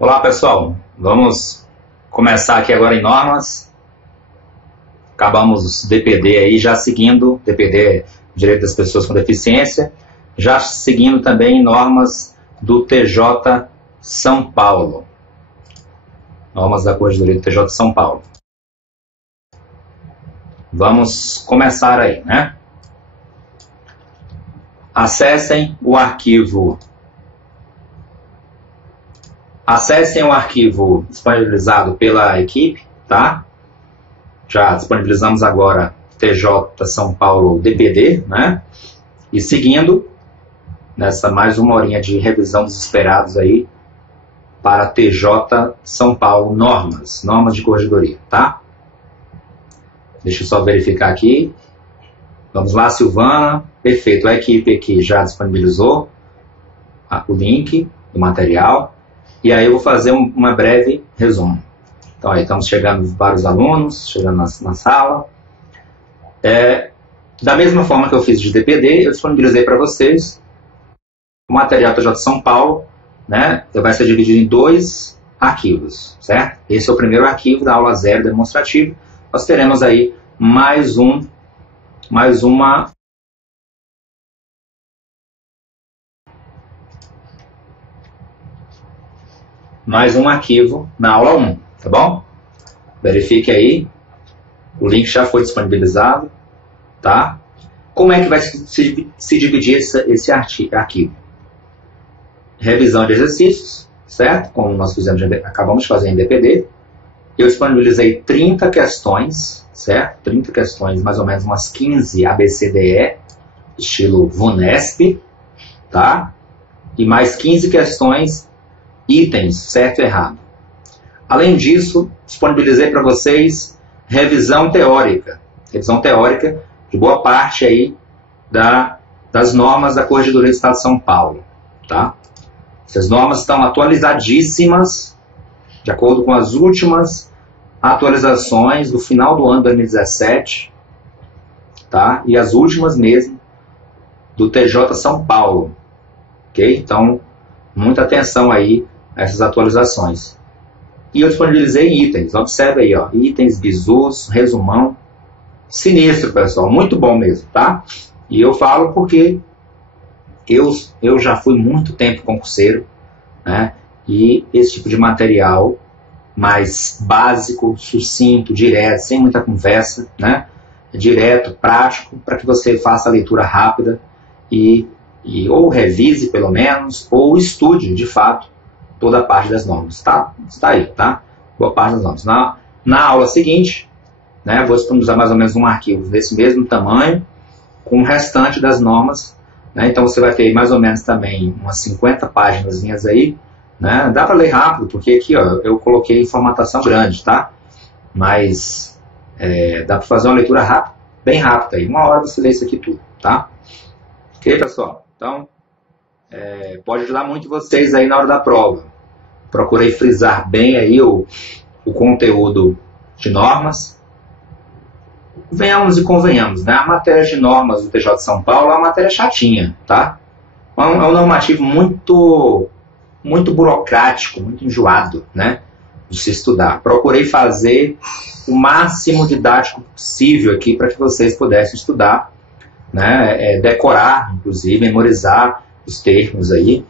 Olá pessoal, vamos começar aqui agora em normas. Acabamos o DPD aí, já seguindo, DPD, Direito das Pessoas com Deficiência, já seguindo também normas do TJ São Paulo. Normas da Corregedoria do TJ São Paulo. Vamos começar aí, né? Acessem o arquivo disponibilizado pela equipe, tá? Já disponibilizamos agora TJ São Paulo DPD, né? E seguindo nessa mais uma horinha de revisão dos esperados aí para TJ São Paulo normas de corregedoria, tá? Deixa eu só verificar aqui. Vamos lá, Silvana. Perfeito, a equipe aqui já disponibilizou o link do material. E aí eu vou fazer uma breve resumo. Então aí estamos chegando vários alunos, chegando na sala. Da mesma forma que eu fiz de DPD, eu disponibilizei para vocês o material TJ São Paulo, né? Vai ser dividido em dois arquivos, certo? Esse é o primeiro arquivo da aula 0 demonstrativa. Nós teremos aí mais um arquivo na aula 1, tá bom? Verifique aí, o link já foi disponibilizado, tá? Como é que vai se dividir esse arquivo? Revisão de exercícios, certo? Como nós acabamos de fazer em DPD. Eu disponibilizei 30 questões, certo? 30 questões, mais ou menos umas 15 ABCDE, estilo VUNESP, tá? E mais 15 questões, itens, certo e errado. Além disso, disponibilizei para vocês revisão teórica de boa parte aí das normas da Corregedoria do Estado de São Paulo, tá? Essas normas estão atualizadíssimas, de acordo com as últimas atualizações do final do ano de 2017, tá? E as últimas mesmo do TJ São Paulo, ok? Então, muita atenção aí a essas atualizações. E eu disponibilizei itens, observe aí, ó, itens, bizus, resumão, sinistro, pessoal, muito bom mesmo, tá? E eu falo porque eu já fui muito tempo concurseiro, né? E esse tipo de material mais básico, sucinto, direto, sem muita conversa, né? Direto, prático, para que você faça a leitura rápida e ou revise pelo menos, ou estude de fato toda a parte das normas, tá? Está aí, tá? Boa parte das normas. Na aula seguinte, né, vou disponibilizar mais ou menos um arquivo desse mesmo tamanho, com o restante das normas, né? Então você vai ter mais ou menos também umas 50 páginas aí, né? Dá para ler rápido, porque aqui ó, eu coloquei formatação grande, tá? Mas dá para fazer uma leitura rápida, bem rápida aí. Uma hora você lê isso aqui tudo, tá? Ok, pessoal? Então, pode ajudar muito vocês aí na hora da prova. Procurei frisar bem aí o conteúdo de normas. Venhamos e convenhamos, né? A matéria de normas do TJ de São Paulo é uma matéria chatinha, tá? É um normativo muito burocrático, muito enjoado, né? De se estudar. Procurei fazer o máximo didático possível aqui para que vocês pudessem estudar, né? Decorar, inclusive, memorizar os termos aí.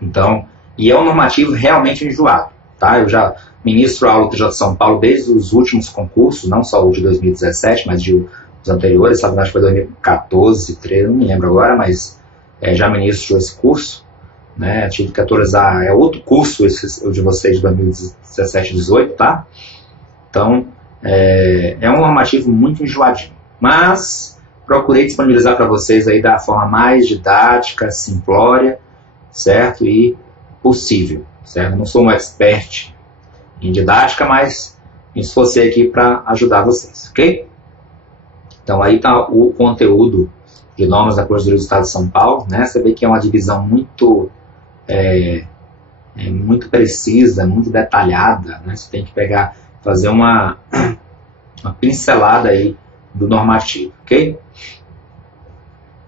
Então, e é um normativo realmente enjoado, tá? Eu já ministro a aula do TJ de São Paulo desde os últimos concursos, não só o de 2017, mas os anteriores, sabe? Acho que foi 2014, 2013, não me lembro agora, mas já ministro esse curso, né? Tive que atualizar, outro curso, o de vocês de 2017 e 2018, tá? Então, é um normativo muito enjoadinho, mas procurei disponibilizar para vocês aí da forma mais didática, simplória, certo? E possível, certo? Eu não sou um expert em didática, mas me esforcei aqui para ajudar vocês, ok? Então aí está o conteúdo de normas da Corregedoria do Estado de São Paulo, né? Você vê que é uma divisão muito precisa, muito detalhada, né? Você tem que fazer uma pincelada aí do normativo, ok?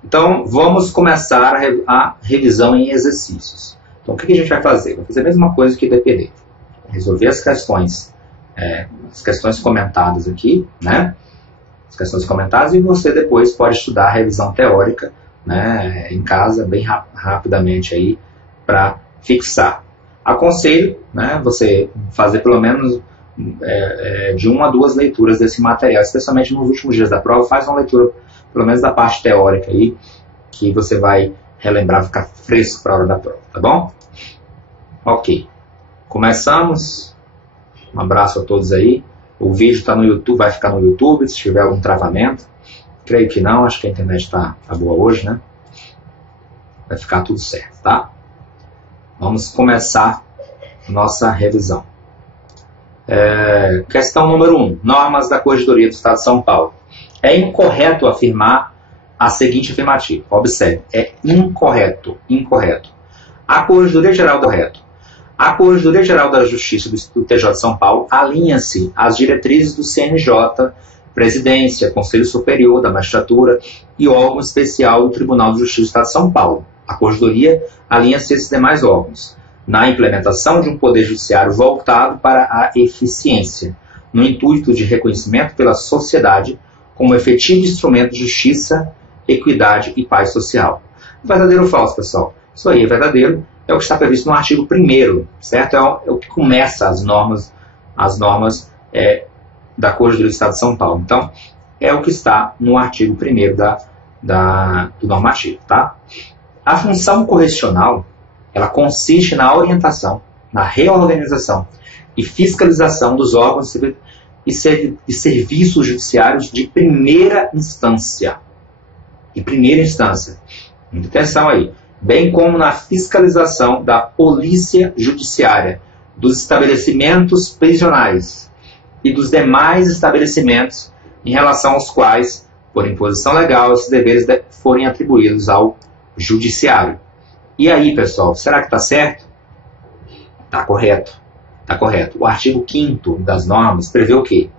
Então, vamos começar a revisão em exercícios. Então, o que a gente vai fazer? Vai fazer a mesma coisa que DPD. Resolver as questões comentadas aqui, né? As questões comentadas, e você depois pode estudar a revisão teórica, né, em casa, bem rapidamente aí, para fixar. Aconselho, né, você fazer pelo menos de 1 a 2 leituras desse material, especialmente nos últimos dias da prova. Faz uma leitura, pelo menos da parte teórica aí, que você vai relembrar, ficar fresco para a hora da prova, tá bom? Ok. Começamos. Um abraço a todos aí. O vídeo está no YouTube, vai ficar no YouTube, se tiver algum travamento. Creio que não, acho que a internet está boa hoje, né? Vai ficar tudo certo, tá? Vamos começar nossa revisão. Questão número 1. Normas da Corregedoria do Estado de São Paulo. É incorreto afirmar a seguinte afirmativa. Observe, é incorreto. A Corregedoria Geral do Reto. A Corregedoria Geral da Justiça do TJ de São Paulo alinha-se às diretrizes do CNJ, Presidência, Conselho Superior da Magistratura e órgão especial do Tribunal de Justiça do Estado de São Paulo. A Corregedoria alinha-se a esses demais órgãos na implementação de um poder judiciário voltado para a eficiência, no intuito de reconhecimento pela sociedade como efetivo instrumento de justiça, equidade e paz social. Verdadeiro ou falso, pessoal? Isso aí é verdadeiro. É o que está previsto no artigo 1º, certo? É o que começa as normas da Corregedoria do Estado de São Paulo. Então, é o que está no artigo 1º do normativo, tá? A função correcional, ela consiste na orientação, na reorganização e fiscalização dos órgãos e serviços judiciários de primeira instância. Muita atenção aí. Bem como na fiscalização da polícia judiciária, dos estabelecimentos prisionais e dos demais estabelecimentos em relação aos quais, por imposição legal, esses deveres forem atribuídos ao judiciário. E aí, pessoal, será que está certo? Está correto. O artigo 5º das normas prevê o quê?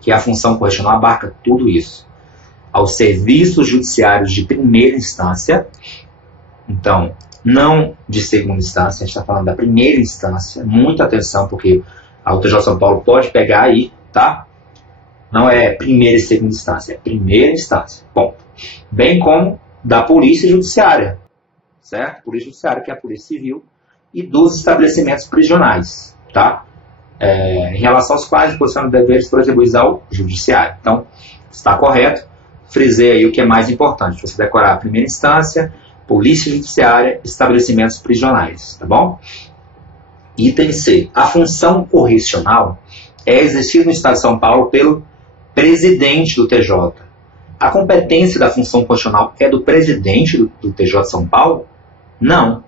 Que a função correcional abarca tudo isso. Aos serviços judiciários de primeira instância. Então, não de segunda instância, a gente está falando da primeira instância. Muita atenção, porque a TJ de São Paulo pode pegar aí, tá? Não é primeira e segunda instância, é primeira instância. Ponto. Bem como da polícia judiciária, certo? Polícia judiciária, que é a polícia civil, e dos estabelecimentos prisionais, tá? Em relação aos quais a posição de deveres foram atribuídos ao judiciário. Então, está correto. Frisei aí o que é mais importante. Você decorar a primeira instância, polícia judiciária, estabelecimentos prisionais, tá bom? Item C. A função correcional é exercida no Estado de São Paulo pelo presidente do TJ. A competência da função correcional é do presidente do TJ de São Paulo? Não.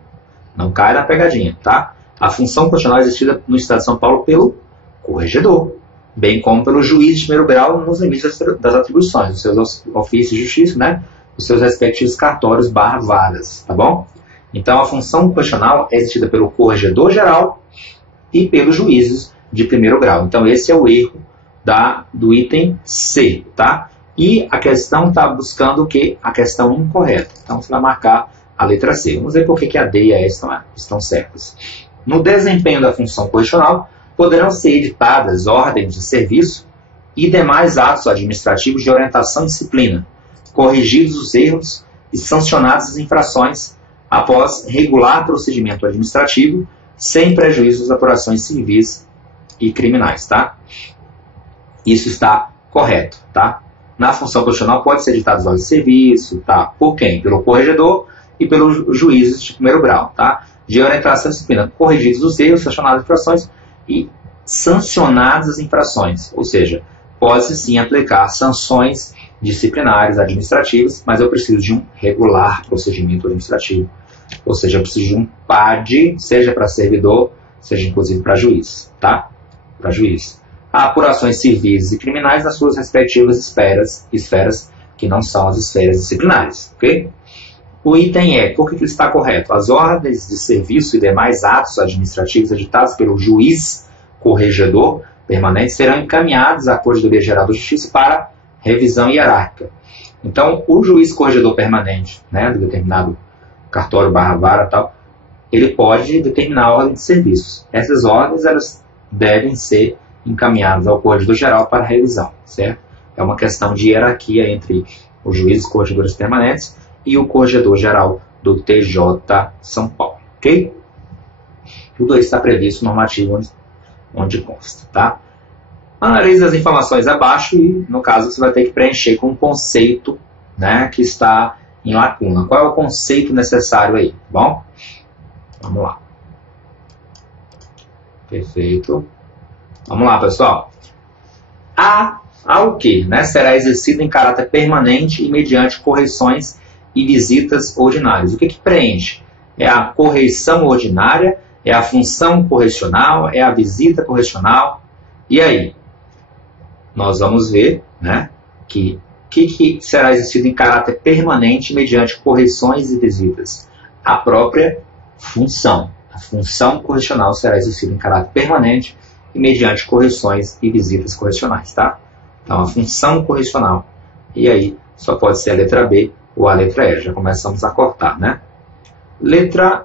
Não cai na pegadinha, tá? A função correcional é exercida no Estado de São Paulo pelo corregedor, bem como pelo juiz de primeiro grau nos limites das atribuições, dos seus ofícios de justiça, né? Os seus respectivos cartórios / varas, tá bom? Então, a função correcional é exercida pelo corregedor geral e pelos juízes de primeiro grau. Então, esse é o erro do item C, tá? E a questão está buscando o quê? A questão incorreta. Então, você vai marcar a letra C. Vamos ver por que a D e a E estão certas. No desempenho da função correcional, poderão ser editadas ordens de serviço e demais atos administrativos de orientação e disciplina, corrigidos os erros e sancionadas as infrações após regular procedimento administrativo, sem prejuízo das apurações civis e criminais, tá? Isso está correto, tá? Na função constitucional pode ser editadas ordens de serviço, tá? Por quem? Pelo corregedor e pelos juízes de primeiro grau, tá? De orientação e disciplina, corrigidos os erros, sancionadas as infrações e sancionadas as infrações, ou seja, pode-se sim aplicar sanções disciplinares, administrativas, mas eu preciso de um regular procedimento administrativo. Ou seja, eu preciso de um PAD, seja para servidor, seja inclusive para juiz, tá? Para juiz. Há apurações civis e criminais nas suas respectivas esferas que não são as esferas disciplinares, ok? O item é, por que ele está correto? As ordens de serviço e demais atos administrativos editados pelo juiz corregedor permanente serão encaminhados à Corregedoria Geral da Justiça para revisão hierárquica. Então, o juiz corregedor permanente, né, do determinado cartório / vara tal, ele pode determinar a ordem de serviços. Essas ordens elas devem ser encaminhadas ao Corregedor-Geral para revisão, certo? É uma questão de hierarquia entre os juízes corregedores permanentes e o Corregedor-Geral do TJ São Paulo, ok? Tudo isso está previsto no normativo onde consta, tá? Analise as informações abaixo e, no caso, você vai ter que preencher com um conceito, né, que está em lacuna. Qual é o conceito necessário aí, tá bom? Vamos lá. Perfeito. Vamos lá, pessoal. O que, né, será exercido em caráter permanente e mediante correções e visitas ordinárias. O que preenche? É a correição ordinária, é a função correcional, é a visita correcional. E aí? Nós vamos ver, né, que será exercido em caráter permanente mediante correções e visitas. A própria função. A função correcional será exercida em caráter permanente e mediante correções e visitas correcionais, tá? Então, a função correcional. E aí, só pode ser a letra B ou a letra E. Já começamos a cortar, né?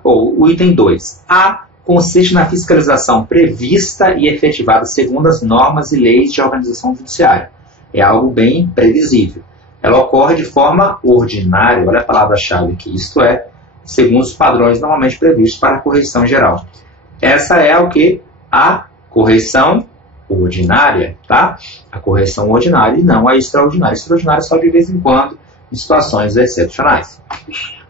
O item 2. A consiste na fiscalização prevista e efetivada segundo as normas e leis de organização judiciária. É algo bem previsível. Ela ocorre de forma ordinária, olha a palavra-chave aqui, isto é, segundo os padrões normalmente previstos para a correição geral. Essa é o que? A correição ordinária, tá? A correção ordinária e não a extraordinária. Extraordinária só de vez em quando, em situações excepcionais.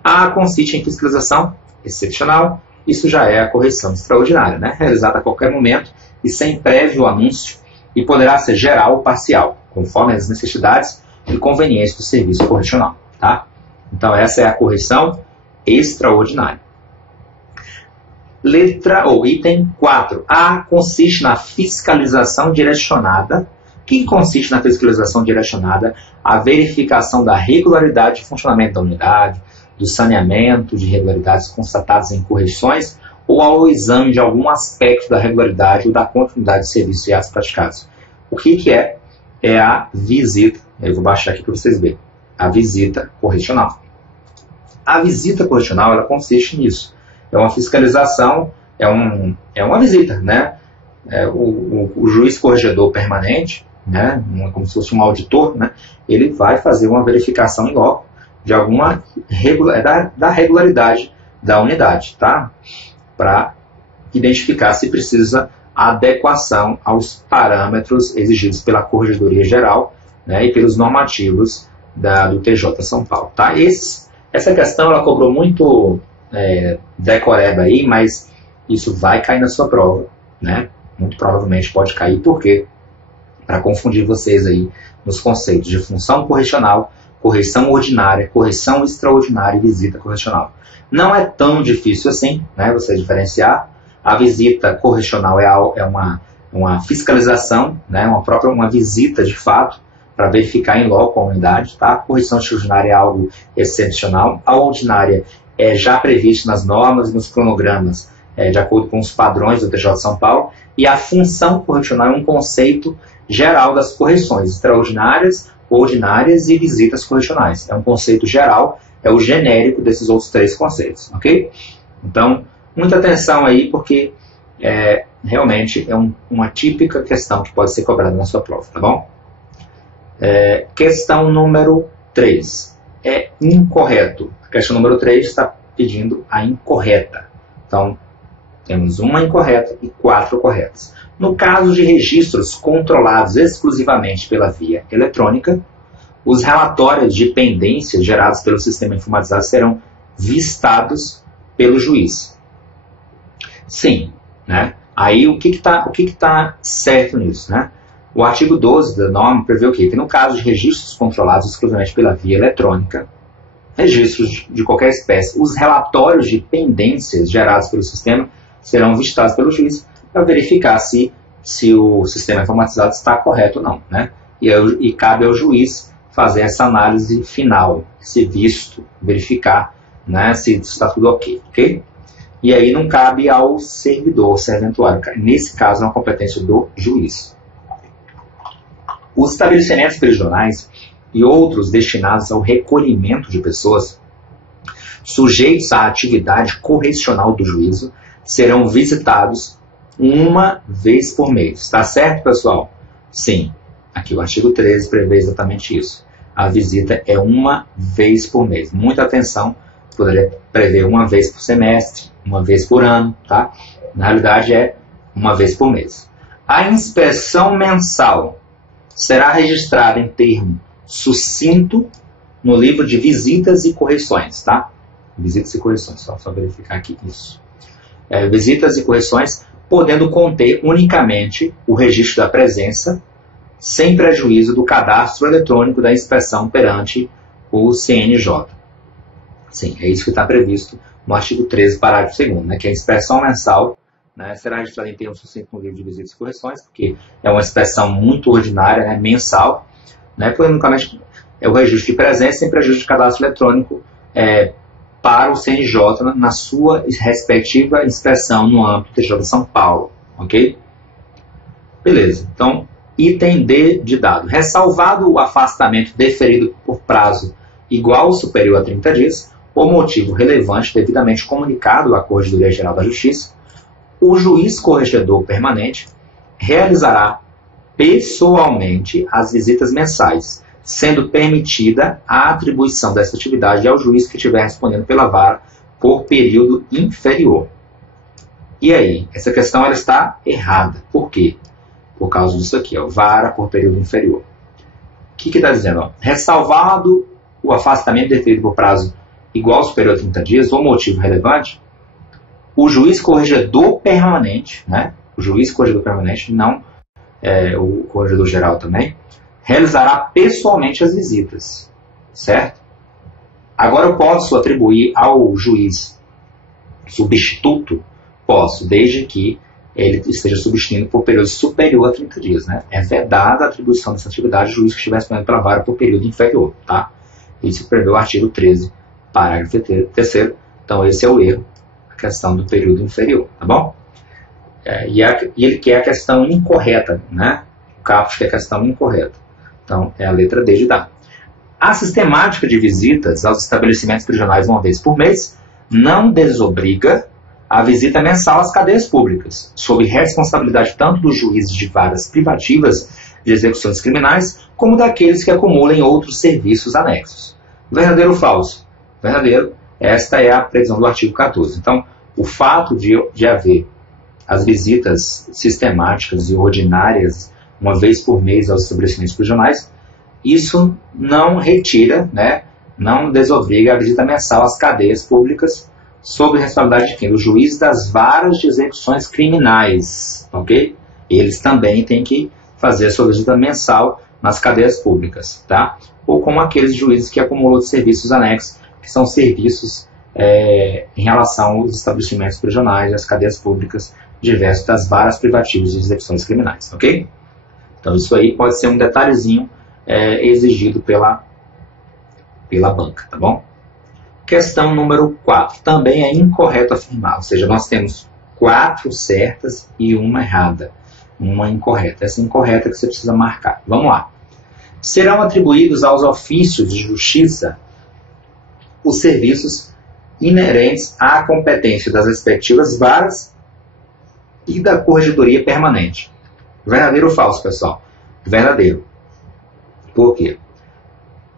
A consiste em fiscalização excepcional. Isso já é a correção extraordinária, né? Realizada a qualquer momento e sem prévio anúncio e poderá ser geral ou parcial, conforme as necessidades e conveniência do serviço correcional, tá? Então, essa é a correção extraordinária. Item 4. A consiste na fiscalização direcionada. O que consiste na fiscalização direcionada? A verificação da regularidade de funcionamento da unidade, do saneamento de irregularidades constatadas em correções ou ao exame de algum aspecto da regularidade ou da continuidade de serviços e atos praticados. O que é? É a visita. Eu vou baixar aqui para vocês verem. A visita correcional. A visita correcional, ela consiste nisso. É uma fiscalização, é uma visita, né? O juiz corregedor permanente, né? Como se fosse um auditor, né? Ele vai fazer uma verificação em loco de alguma da regularidade da unidade, tá? Para identificar se precisa adequação aos parâmetros exigidos pela Corregedoria Geral, né, e pelos normativos do TJ São Paulo, tá? Essa questão ela cobrou muito decoreba aí, mas isso vai cair na sua prova, né? Muito provavelmente pode cair, porque para confundir vocês aí nos conceitos de função correcional, correção ordinária, correção extraordinária e visita correcional. Não é tão difícil assim, né, você diferenciar. A visita correcional é uma fiscalização, né, uma visita de fato, para verificar em loco a unidade. Tá? A correção extraordinária é algo excepcional. A ordinária é já prevista nas normas e nos cronogramas, de acordo com os padrões do TJ de São Paulo. E a função correcional é um conceito geral das correções extraordinárias, ordinárias e visitas correcionais. É um conceito geral, é o genérico desses outros três conceitos, ok? Então, muita atenção aí, porque realmente é uma típica questão que pode ser cobrada na sua prova, tá bom? Questão número 3. É incorreto. A questão número 3 está pedindo a incorreta. Então, temos uma incorreta e 4 corretas. No caso de registros controlados exclusivamente pela via eletrônica, os relatórios de pendência gerados pelo sistema informatizado serão vistados pelo juiz. Sim, né? Aí o que tá certo nisso, né? O artigo 12 da norma prevê o quê? Que no caso de registros controlados exclusivamente pela via eletrônica, registros de qualquer espécie, os relatórios de pendências gerados pelo sistema serão vistados pelo juiz para verificar se o sistema informatizado está correto ou não, né? E cabe ao juiz fazer essa análise final, se visto, verificar, né, se está tudo ok? E aí não cabe ao servidor, serventuário. Nesse caso, é uma competência do juiz. Os estabelecimentos prisionais e outros destinados ao recolhimento de pessoas sujeitos à atividade correcional do juízo serão visitados uma vez por mês. Está certo, pessoal? Sim. Aqui o artigo 13 prevê exatamente isso. A visita é uma vez por mês. Muita atenção, poderia prever uma vez por semestre, uma vez por ano, tá? Na realidade é uma vez por mês. A inspeção mensal será registrada em termo sucinto no livro de visitas e correções, tá? Visitas e correções, só verificar aqui isso. Visitas e correções, podendo conter unicamente o registro da presença, sem prejuízo do cadastro eletrônico da inspeção perante o CNJ. Sim, é isso que está previsto no artigo 13, parágrafo 2º, né, que a inspeção mensal, né, será registrada em termo sucinto no livro de visitas e correções, porque é uma inspeção muito ordinária, né, mensal, né, porque unicamente é o registro de presença sem prejuízo de cadastro eletrônico para o CNJ na sua respectiva inspeção no âmbito do TJ de São Paulo, ok? Beleza, então, item D de dado. Ressalvado o afastamento deferido por prazo igual ou superior a 30 dias, ou motivo relevante devidamente comunicado à Corregedoria Geral da Justiça, o juiz corregedor permanente realizará pessoalmente as visitas mensais, sendo permitida a atribuição dessa atividade ao juiz que estiver respondendo pela vara por período inferior. E aí, essa questão ela está errada. Por quê? Por causa disso aqui, ó, vara por período inferior. O que está dizendo? Ó? Ressalvado o afastamento deferido por prazo igual ou superior a 30 dias, ou motivo relevante, o juiz corregedor permanente, né? O juiz corregedor permanente, não o corregedor geral também, realizará pessoalmente as visitas, certo? Agora eu posso atribuir ao juiz substituto? Posso, desde que ele esteja substituindo por período superior a 30 dias, né? É vedada a atribuição dessa atividade ao juiz que estiver respondendo pela vara por período inferior, tá? Isso prevê o artigo 13, parágrafo 3º. Então esse é o erro, a questão do período inferior, tá bom? E ele quer a questão incorreta, né? O caput quer a questão incorreta. Então, é a letra D de dado. A sistemática de visitas aos estabelecimentos prisionais uma vez por mês não desobriga a visita mensal às cadeias públicas, sob responsabilidade tanto dos juízes de varas privativas de execuções criminais, como daqueles que acumulem outros serviços anexos. Verdadeiro ou falso? Verdadeiro. Esta é a previsão do artigo 14. Então, o fato de haver as visitas sistemáticas e ordinárias uma vez por mês aos estabelecimentos prisionais, isso não retira, né, não desobriga a visita mensal às cadeias públicas, sob responsabilidade de quem? Do juiz das varas de execuções criminais, ok? Eles também têm que fazer a sua visita mensal nas cadeias públicas, tá? Ou como aqueles juízes que acumulam serviços anexos, que são serviços em relação aos estabelecimentos prisionais, às cadeias públicas, diversos das varas privativas de execuções criminais, ok? Então isso aí pode ser um detalhezinho exigido pela banca, tá bom? Questão número 4. Também é incorreto afirmar, ou seja, nós temos 4 certas e uma errada, uma incorreta. Essa incorreta que você precisa marcar. Vamos lá. Serão atribuídos aos ofícios de justiça os serviços inerentes à competência das respectivas varas e da corregedoria permanente. Verdadeiro ou falso, pessoal? Verdadeiro. Por quê?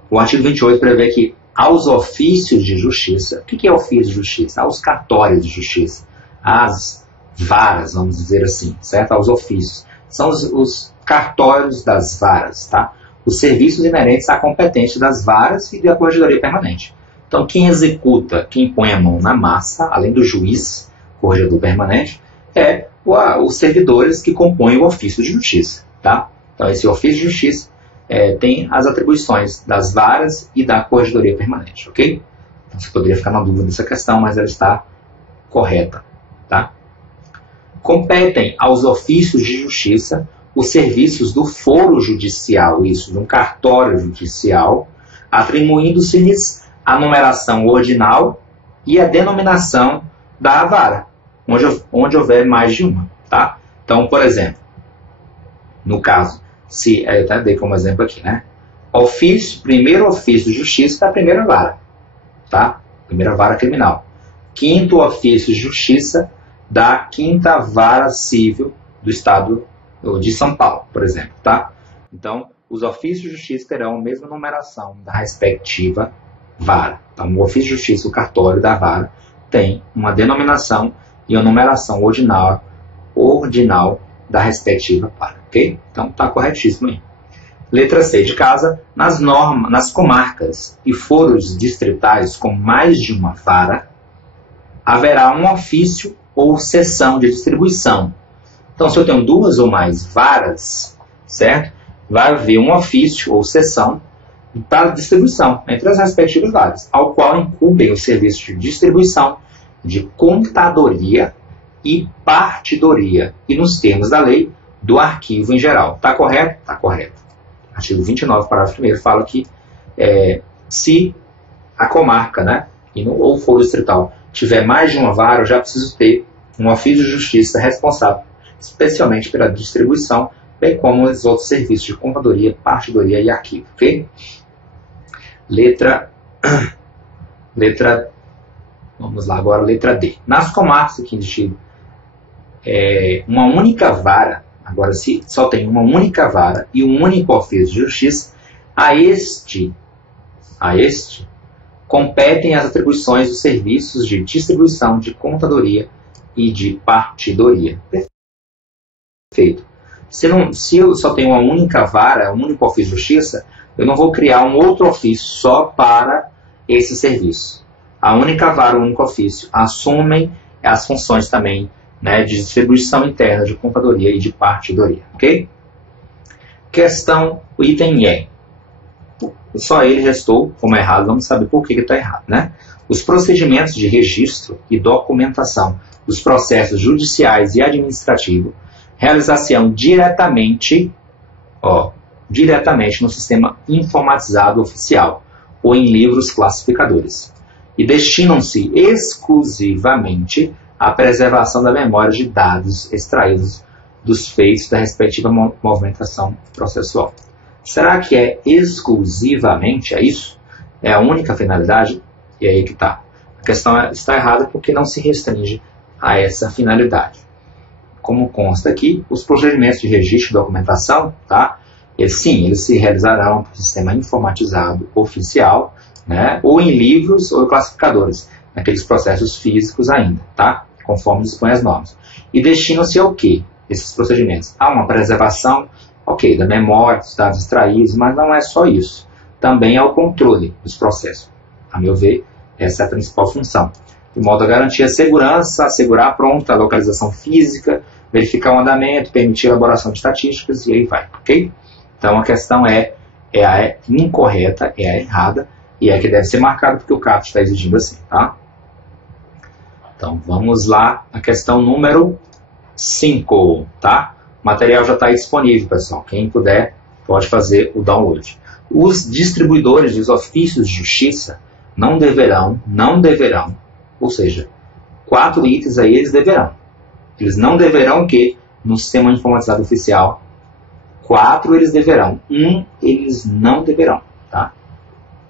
O artigo 28 prevê que aos ofícios de justiça, o que é ofício de justiça? Aos cartórios de justiça, às varas, vamos dizer assim, certo? Aos ofícios. São os cartórios das varas, tá? Os serviços inerentes à competência das varas e da corregedoria permanente. Então, quem executa, quem põe a mão na massa, além do juiz, corregedor permanente, é os servidores que compõem o ofício de justiça, tá? Então, esse ofício de justiça tem as atribuições das varas e da corregedoria permanente, ok? Então, você poderia ficar na dúvida dessa questão, mas ela está correta, tá? Competem aos ofícios de justiça os serviços do foro judicial, isso, de um cartório judicial, atribuindo-se-lhes a numeração ordinal e a denominação da vara, onde houver mais de uma, tá? Então, por exemplo, no caso, eu até dei como exemplo aqui, né? Primeiro ofício de justiça da primeira vara, tá? primeira vara criminal. Quinto ofício de justiça da 5ª Vara Civil do Estado de São Paulo, por exemplo, tá? Então, os ofícios de justiça terão a mesma numeração da respectiva vara. Então, o ofício de justiça, o cartório da vara, tem uma denominação e uma numeração ordinal da respectiva vara, ok? Então, está corretíssimo aí. Letra C de casa, nas comarcas e foros distritais com mais de uma vara, haverá um ofício ou seção de distribuição. Então, se eu tenho 2 ou mais varas, certo? Vai haver um ofício ou seção para distribuição entre as respectivas varas, ao qual incumbem os serviços de distribuição, de contadoria e partidoria, e nos termos da lei, do arquivo em geral. Está correto? Está correto. Artigo 29, parágrafo 1º, fala que se a comarca, né, ou foro distrital tiver mais de uma vara, eu já preciso ter um ofício de justiça responsável, especialmente pela distribuição, bem como os outros serviços de contadoria, partidoria e arquivo. Ok? Vamos lá agora, letra D. Nas comarcas aqui de uma única vara, agora se só tem uma única vara e um único ofício de justiça, a este competem as atribuições dos serviços de distribuição, de contadoria e de partidoria. Perfeito. Se eu só tenho uma única vara, um único ofício de justiça, eu não vou criar um outro ofício só para esse serviço. A única vara, o único ofício, assumem as funções também, né, de distribuição interna, de contadoria e de partidoria. Ok? Questão, o item E. Só ele restou como errado, vamos saber por que está errado. Né? Os procedimentos de registro e documentação dos processos judiciais e administrativos realização diretamente no sistema informatizado oficial ou em livros classificadores e destinam-se exclusivamente à preservação da memória de dados extraídos dos feitos da respectiva movimentação processual. Será que é exclusivamente isso? É a única finalidade? E aí que está. A questão está errada porque não se restringe a essa finalidade. Como consta aqui, os procedimentos de registro e documentação, tá? Eles se realizarão por sistema informatizado oficial, né? Ou em livros ou classificadores, naqueles processos físicos ainda, tá? Conforme dispõe as normas. E destinam-se ao quê? Esses procedimentos? A uma preservação, da memória, dos dados extraídos, mas não é só isso. Também ao controle dos processos. A meu ver, essa é a principal função. De modo a garantir a segurança, assegurar a pronta a localização física, verificar o andamento, permitir a elaboração de estatísticas e aí vai, ok? Então a questão é a incorreta, é a errada, e é que deve ser marcado porque o CAPT está exigindo assim, tá? Então vamos lá, a questão número 5, tá? O material já está aí disponível, pessoal. Quem puder pode fazer o download. Os distribuidores dos ofícios de justiça não deverão, ou seja, 4 itens aí eles deverão. Eles não deverão o quê? No sistema informatizado oficial. 4 eles deverão. 1 eles não deverão. Tá?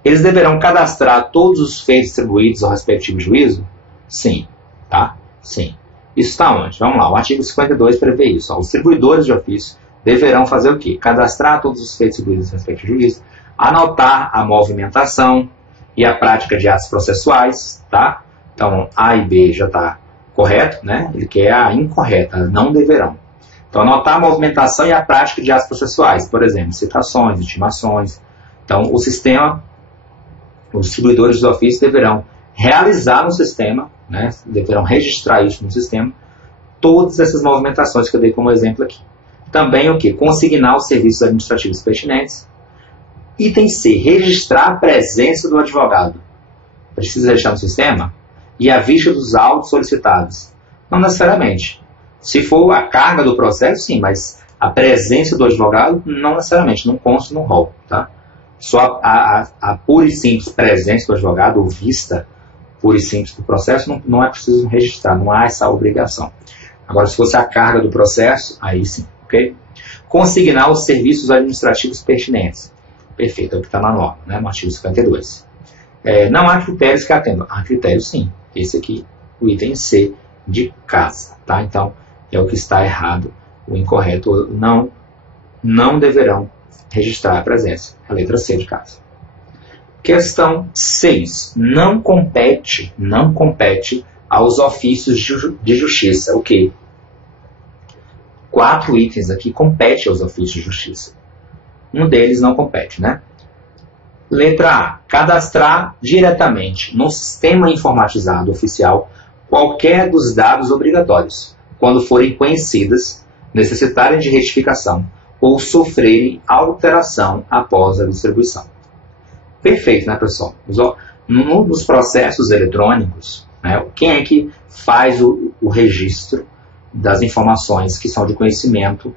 Eles deverão cadastrar todos os feitos distribuídos ao respectivo juízo? Sim. Tá? Sim. Isso está onde? Vamos lá. O artigo 52 prevê isso. Os distribuidores de ofício deverão fazer o quê? Cadastrar todos os feitos distribuídos ao respectivo juízo, anotar a movimentação e a prática de atos processuais. Tá? Então, A e B já está correto, né? Ele quer a incorreta, não deverão. Então, anotar a movimentação e a prática de atos processuais, por exemplo, citações, intimações. Então, os distribuidores de ofício deverão realizar no sistema, né? Deverão registrar isso no sistema, todas essas movimentações que eu dei como exemplo aqui. Também o quê? Consignar os serviços administrativos pertinentes. Item C, registrar a presença do advogado. Precisa registrar no sistema? E a vista dos autos solicitados? Não necessariamente. Se for a carga do processo, sim, mas a presença do advogado, não necessariamente, não consta no rol. Tá? Só a pura e simples presença do advogado, ou vista pura e simples do processo, não é preciso registrar, não há essa obrigação. Agora, se fosse a carga do processo, aí sim. Okay? Consignar os serviços administrativos pertinentes. Perfeito, é o que está na norma, né, no artigo 52. Não há critérios que atendam. Há critérios sim. Esse aqui, o item C de casa. Tá? Então, é o que está errado, o incorreto. Não deverão registrar a presença. A letra C de casa. Questão 6. Não compete aos ofícios de justiça. O quê? 4 itens aqui competem aos ofícios de justiça. Um deles não compete, né? Letra A. Cadastrar diretamente no sistema informatizado oficial qualquer dos dados obrigatórios, quando forem conhecidas, necessitarem de retificação ou sofrerem alteração após a distribuição. Perfeito, né, pessoal? Nos processos eletrônicos, né, quem é que faz o registro das informações que são de conhecimento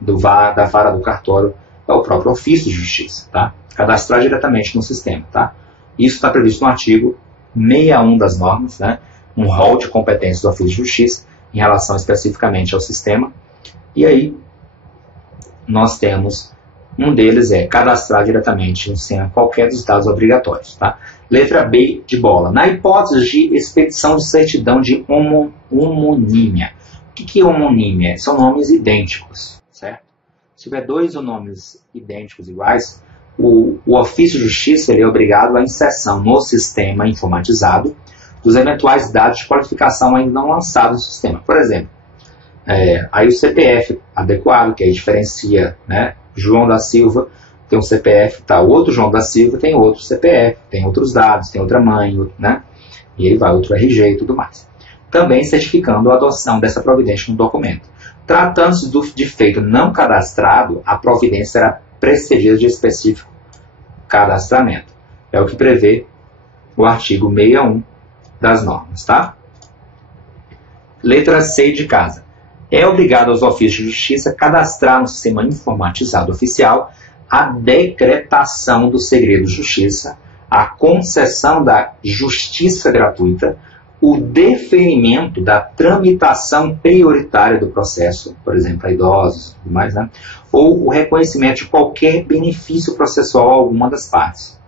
da vara do cartório? É o próprio ofício de justiça, tá? Cadastrar diretamente no sistema, tá? Isso está previsto no artigo 61 das normas, né? Um rol de competências do ofício de justiça em relação especificamente ao sistema. E aí, nós temos, um deles é cadastrar diretamente no sistema qualquer dos dados obrigatórios, tá? Letra B de bola. Na hipótese de expedição de certidão de homonímia. O que é homonímia? São nomes idênticos, certo? Se tiver 2 nomes idênticos iguais, o ofício de justiça ele é obrigado à inserção no sistema informatizado dos eventuais dados de qualificação ainda não lançados no sistema. Por exemplo, aí o CPF adequado, que aí diferencia, né? João da Silva tem um CPF, tá? O outro João da Silva tem outro CPF, tem outros dados, tem outra mãe, né? E ele vai outro RG e tudo mais. Também certificando a adoção dessa providência no documento. Tratando-se de feito não cadastrado, a providência será precedida de específico cadastramento. É o que prevê o artigo 61 das normas, tá? Letra C de casa. É obrigado aos ofícios de justiça cadastrar no sistema informatizado oficial a decretação do segredo de justiça, a concessão da justiça gratuita, o deferimento da tramitação prioritária do processo, por exemplo, a idosos e tudo mais, né? Ou o reconhecimento de qualquer benefício processual a alguma das partes.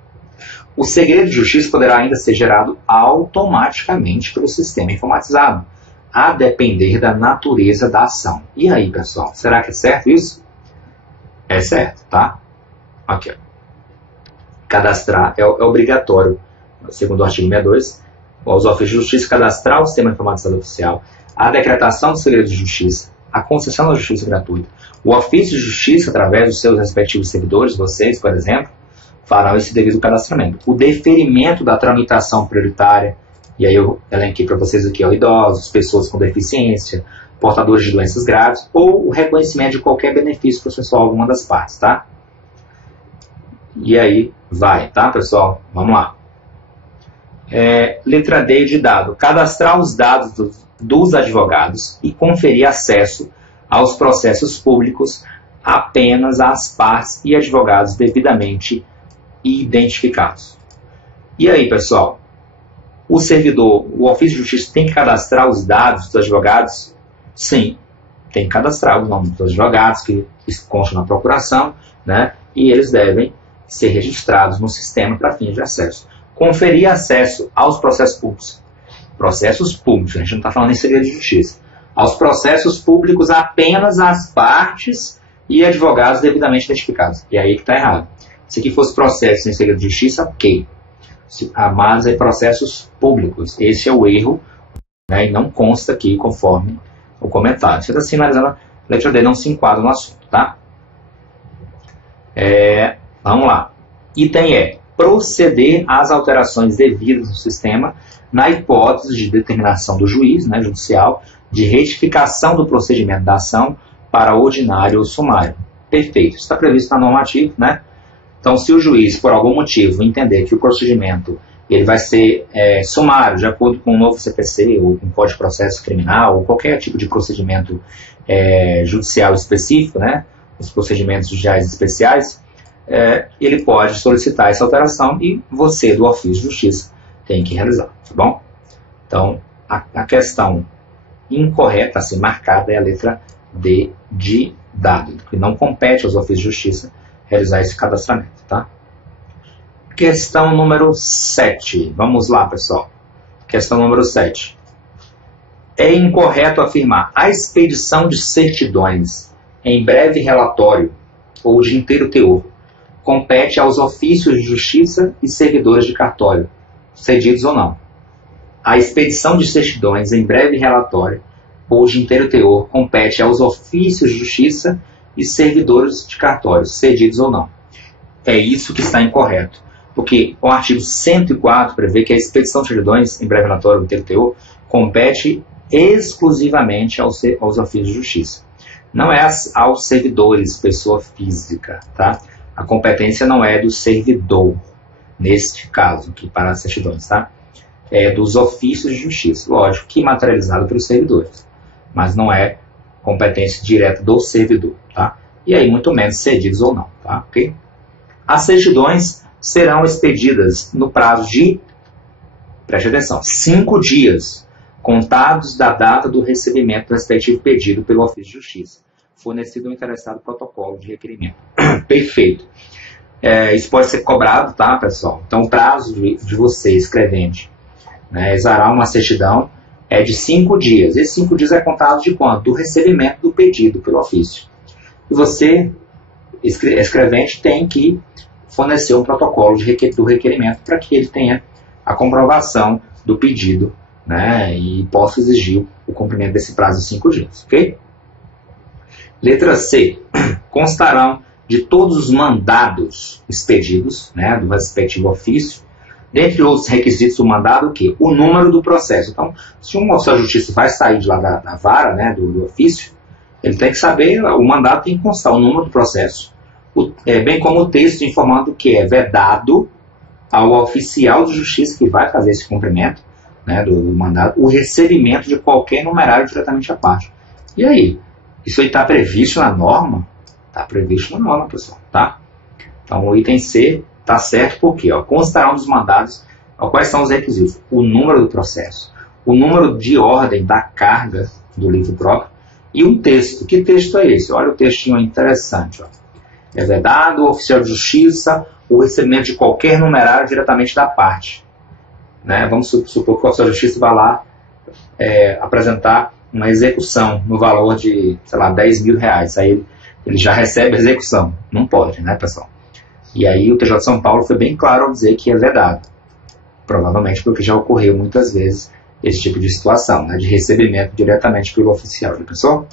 O segredo de justiça poderá ainda ser gerado automaticamente pelo sistema informatizado, a depender da natureza da ação. E aí, pessoal, será que é certo isso? É certo, tá? Aqui, ó. Cadastrar é obrigatório, segundo o artigo 62, aos ofícios de justiça cadastrar o sistema informatizado oficial, a decretação do segredo de justiça, a concessão da justiça gratuita. O ofício de justiça, através dos seus respectivos servidores, vocês, por exemplo, farão esse devido cadastramento. O deferimento da tramitação prioritária, e aí eu elenquei para vocês aqui, ó, idosos, pessoas com deficiência, portadores de doenças graves, ou o reconhecimento de qualquer benefício processual a alguma das partes, tá? E aí vai, tá, pessoal? Vamos lá. Letra D de dado. Cadastrar os dados dos advogados e conferir acesso aos processos públicos apenas às partes e advogados devidamente identificados. E aí, pessoal? O servidor, o ofício de justiça tem que cadastrar os dados dos advogados? Sim, tem que cadastrar o nome dos advogados que constam na procuração, né? E eles devem ser registrados no sistema para fins de acesso. Conferir acesso aos processos públicos. Processos públicos, a gente não está falando em segredo de justiça. Aos processos públicos apenas às partes e advogados devidamente identificados. E aí que está errado. Se aqui fosse processo em segredo de justiça, ok. Mas é processos públicos. Esse é o erro, né, e não consta aqui conforme o comentário. Você está sinalizando, a letra D não se enquadra no assunto, tá? Vamos lá. Item E. Proceder às alterações devidas no sistema na hipótese de determinação do juiz, né, judicial, de retificação do procedimento da ação para ordinário ou sumário. Perfeito. Isso está previsto na normativa, né? Então, se o juiz, por algum motivo, entender que o procedimento ele vai ser sumário, de acordo com o novo CPC, ou com o Código de Processo Criminal, ou qualquer tipo de procedimento judicial específico, né, os procedimentos judiciais especiais, ele pode solicitar essa alteração e você, do ofício de justiça, tem que realizar, tá bom? Então, a questão incorreta a ser marcada é a letra D de dado, que não compete aos ofícios de justiça realizar esse cadastramento, tá? Questão número 7. Vamos lá, pessoal. Questão número 7. É incorreto afirmar a expedição de certidões em breve relatório ou de inteiro teor compete aos ofícios de justiça e servidores de cartório, cedidos ou não. A expedição de certidões em breve relatório ou de inteiro teor compete aos ofícios de justiça e servidores de cartório, cedidos ou não. É isso que está incorreto, porque o artigo 104 prevê que a expedição de certidões em breve relatório ou inteiro teor compete exclusivamente aos ofícios de justiça. Não é aos servidores, pessoa física, tá? A competência não é do servidor, neste caso, aqui para as certidões, tá? É dos ofícios de justiça, lógico que materializado pelos servidores, mas não é competência direta do servidor, tá? E aí muito menos cedidos ou não, tá? Ok? As certidões serão expedidas no prazo de, preste atenção, 5 dias, contados da data do recebimento do respectivo pedido pelo ofício de justiça, fornecido ao interessado protocolo de requerimento. Perfeito. Isso pode ser cobrado, tá, pessoal? Então, o prazo de você, escrevente, né, exarar uma certidão é de 5 dias. Esses 5 dias é contado de quando? Do recebimento do pedido pelo ofício. E você, escrevente, tem que fornecer um protocolo do requerimento para que ele tenha a comprovação do pedido, né, e possa exigir o cumprimento desse prazo de 5 dias. Ok? Letra C. Constarão de todos os mandados expedidos, né, do respectivo ofício, dentre outros requisitos do mandado, o quê? O número do processo. Então, se um oficial de justiça vai sair de lá da vara, né, do ofício, ele tem que saber, o mandado tem que constar o número do processo, bem como o texto informando que é vedado ao oficial de justiça que vai fazer esse cumprimento, né, do mandado, o recebimento de qualquer numerário diretamente à parte. E aí? Isso aí está previsto na norma? Está previsto na norma, pessoal, tá? Então, o item C está certo porque, ó, constarão dos mandados, ó, quais são os requisitos? O número do processo, o número de ordem da carga do livro próprio e um texto. Que texto é esse? Olha o textinho interessante, ó. É vedado ao oficial de justiça o recebimento de qualquer numerário diretamente da parte. Né? Vamos supor que o oficial de justiça vai lá apresentar uma execução no valor de, sei lá, 10 mil reais. Aí ele já recebe a execução. Não pode, né, pessoal? E aí o TJ de São Paulo foi bem claro ao dizer que é vedado. Provavelmente porque já ocorreu muitas vezes esse tipo de situação, né, de recebimento diretamente pelo oficial. Já pensou?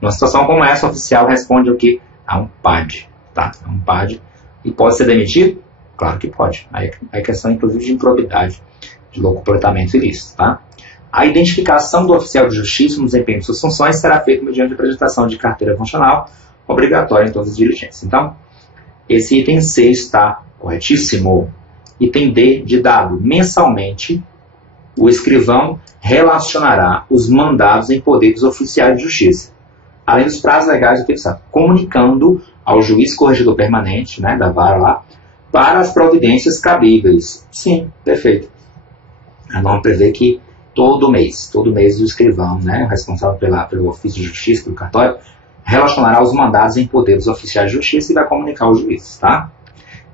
Numa situação como essa, o oficial responde o quê? A um PAD. Tá? A um PAD. E pode ser demitido? Claro que pode. Aí é questão, inclusive, de improbidade, de locupletamento ilícito. Tá? A identificação do oficial de justiça no desempenho de suas funções será feita mediante a apresentação de carteira funcional obrigatória em todas as diligências. Então, esse item C está corretíssimo. Item D, de dado mensalmente, o escrivão relacionará os mandados em poder dos oficiais de justiça, além dos prazos legais fixados, comunicando ao juiz corregedor permanente, né, da vara lá, para as providências cabíveis. Sim, perfeito. A norma prevê que todo mês o escrivão, né, responsável pelo ofício de justiça, pelo cartório, relacionará os mandados em poder dos oficiais de justiça e vai comunicar aos juízes. Tá?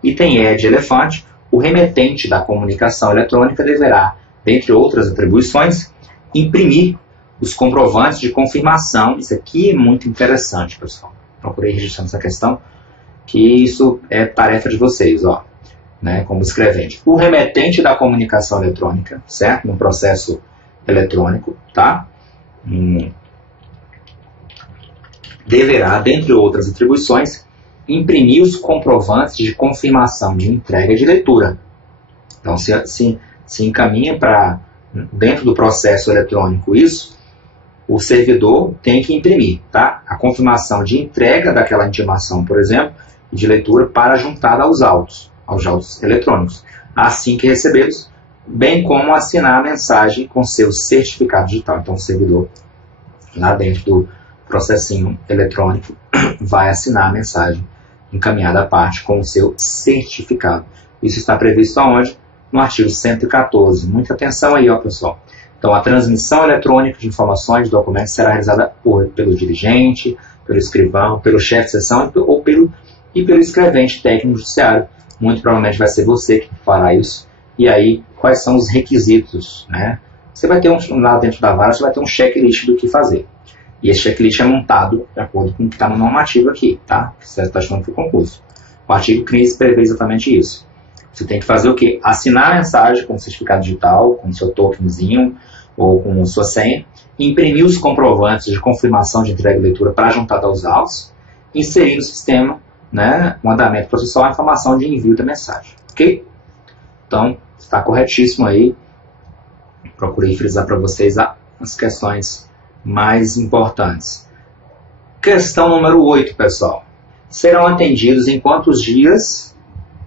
Item E de elefante, o remetente da comunicação eletrônica deverá, dentre outras atribuições, imprimir os comprovantes de confirmação. Isso aqui é muito interessante, pessoal. Procurei registrar essa questão, que isso é tarefa de vocês, ó, né, como escrevente. O remetente da comunicação eletrônica, certo? No processo eletrônico, tá? Deverá, dentre outras atribuições, imprimir os comprovantes de confirmação de entrega de leitura. Então, se encaminha para dentro do processo eletrônico isso, o servidor tem que imprimir, tá? A confirmação de entrega daquela intimação, por exemplo, de leitura para juntada aos autos eletrônicos, assim que recebidos, bem como assinar a mensagem com seu certificado digital. Então, o servidor, lá dentro do processinho eletrônico, vai assinar a mensagem encaminhada à parte com o seu certificado. Isso está previsto aonde? No artigo 114. Muita atenção aí, ó, pessoal. Então, a transmissão eletrônica de informações de documentos será realizada pelo dirigente, pelo escrivão, pelo chefe de seção e pelo escrevente técnico judiciário, muito provavelmente vai ser você que fará isso. E aí, quais são os requisitos, né? Você vai ter lá dentro da vara, você vai ter um checklist do que fazer. E esse checklist é montado de acordo com o que está no normativo aqui, tá? Que você está estudando para o concurso. O artigo 15 prevê exatamente isso. Você tem que fazer o quê? Assinar a mensagem com o certificado digital, com o seu tokenzinho ou com sua senha, imprimir os comprovantes de confirmação de entrega e leitura para juntar aos autos, inserir no sistema, né, um andamento processual, a informação de envio da mensagem. Ok? Então, está corretíssimo aí. Procurei frisar para vocês as questões mais importantes. Questão número 8, pessoal. Serão atendidos em quantos dias,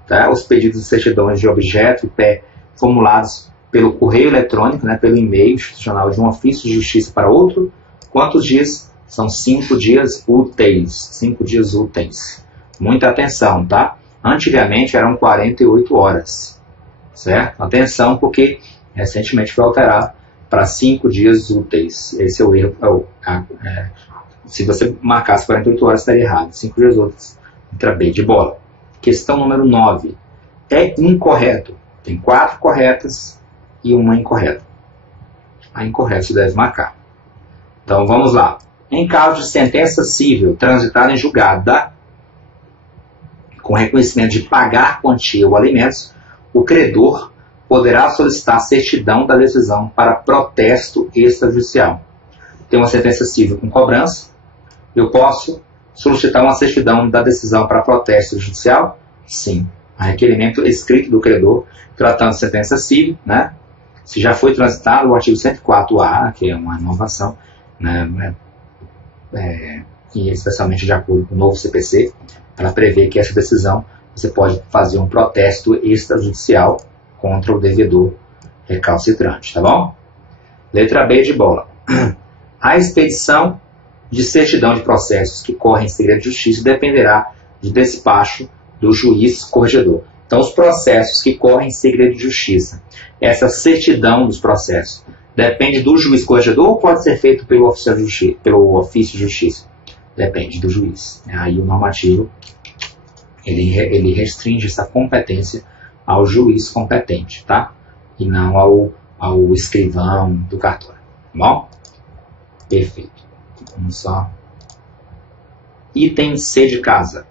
tá, os pedidos de certidões de objeto e pé formulados pelo correio eletrônico, né, pelo e-mail institucional de um ofício de justiça para outro? Quantos dias? São 5 dias úteis. 5 dias úteis. Muita atenção, tá? Antigamente eram 48 horas. Certo? Atenção, porque recentemente foi alterado para 5 dias úteis. Esse é o erro. Se você marcasse 48 horas, estaria errado. 5 dias úteis. Letra B, de bola. Questão número 9. É incorreto. Tem 4 corretas e uma incorreta. A incorreta você deve marcar. Então vamos lá. Em caso de sentença civil transitada em julgada com reconhecimento de pagar quantia ou alimentos, o credor poderá solicitar certidão da decisão para protesto extrajudicial. Tem uma sentença civil com cobrança, eu posso solicitar uma certidão da decisão para protesto judicial? Sim. A requerimento escrito do credor, tratando de sentença civil, né? Se já foi transitado o artigo 104A, que é uma inovação, né, e especialmente de acordo com o novo CPC, ela prevê que essa decisão você pode fazer um protesto extrajudicial contra o devedor recalcitrante, tá bom? Letra B de bola. A expedição de certidão de processos que correm em segredo de justiça dependerá de despacho do juiz corregedor. Então, os processos que correm em segredo de justiça, essa certidão dos processos, depende do juiz corregedor ou pode ser feito pelo ofício de justiça? Depende do juiz. Aí o normativo ele restringe essa competência ao juiz competente, tá? E não ao escrivão do cartório. Tá bom? Perfeito. Vamos só. Item C de casa.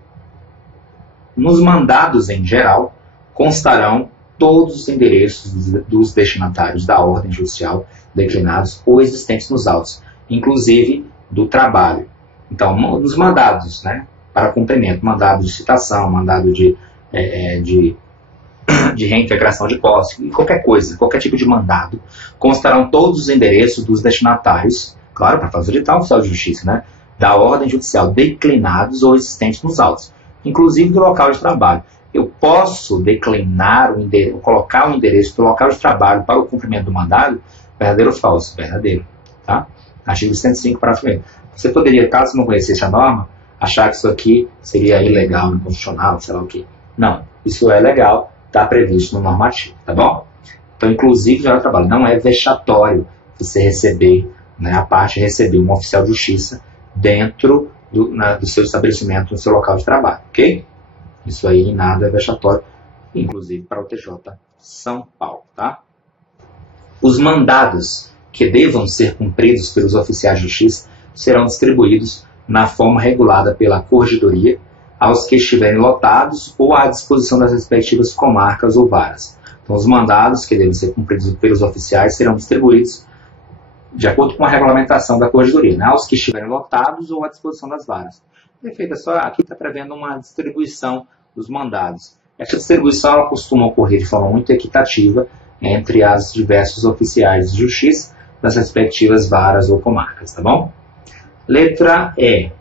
Nos mandados em geral constarão todos os endereços dos destinatários da ordem judicial declinados ou existentes nos autos, inclusive do trabalho. Então, nos mandados, né, para cumprimento, mandado de citação, mandado de reintegração de posse, qualquer coisa, qualquer tipo de mandado, constarão todos os endereços dos destinatários, claro, para facilitar o oficial de justiça, né, da ordem judicial declinados ou existentes nos autos, inclusive do local de trabalho. Eu posso declinar o endereço, colocar o endereço do local de trabalho para o cumprimento do mandado? Verdadeiro ou falso? Verdadeiro. Tá? Artigo 105, parágrafo 1º. Você poderia, caso não conhecesse a norma, achar que isso aqui seria ilegal, inconstitucional, sei lá o quê. Não. Isso é legal, está previsto no normativo. Tá bom? Então, inclusive, no trabalho, não é vexatório você receber, né, a parte receber um oficial de justiça dentro do seu estabelecimento, no seu local de trabalho. Ok? Isso aí nada é vexatório, inclusive para o TJ São Paulo, tá? Os mandados que devam ser cumpridos pelos oficiais de justiça serão distribuídos na forma regulada pela Corregedoria aos que estiverem lotados ou à disposição das respectivas comarcas ou varas. Então, os mandados que devem ser cumpridos pelos oficiais serão distribuídos de acordo com a regulamentação da Corregedoria, né, aos que estiverem lotados ou à disposição das varas. Perfeito, só aqui está prevendo uma distribuição dos mandados. Essa distribuição ela costuma ocorrer de forma muito equitativa entre as diversos oficiais de justiça das respectivas varas ou comarcas, tá bom? Letra E.